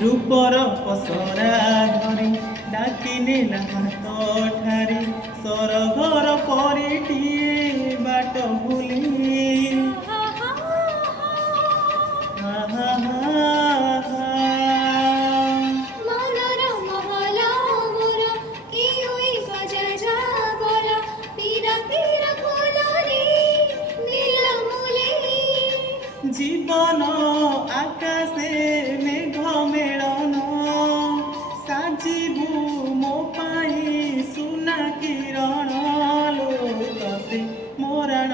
रूपर पसरा धरी डाकिने हाथ ठारी सरघर परिटिए बाट भूली जीवन आकाशे मेघ मेलन साजिबु मो पाई सुना किरण लो तते मोरण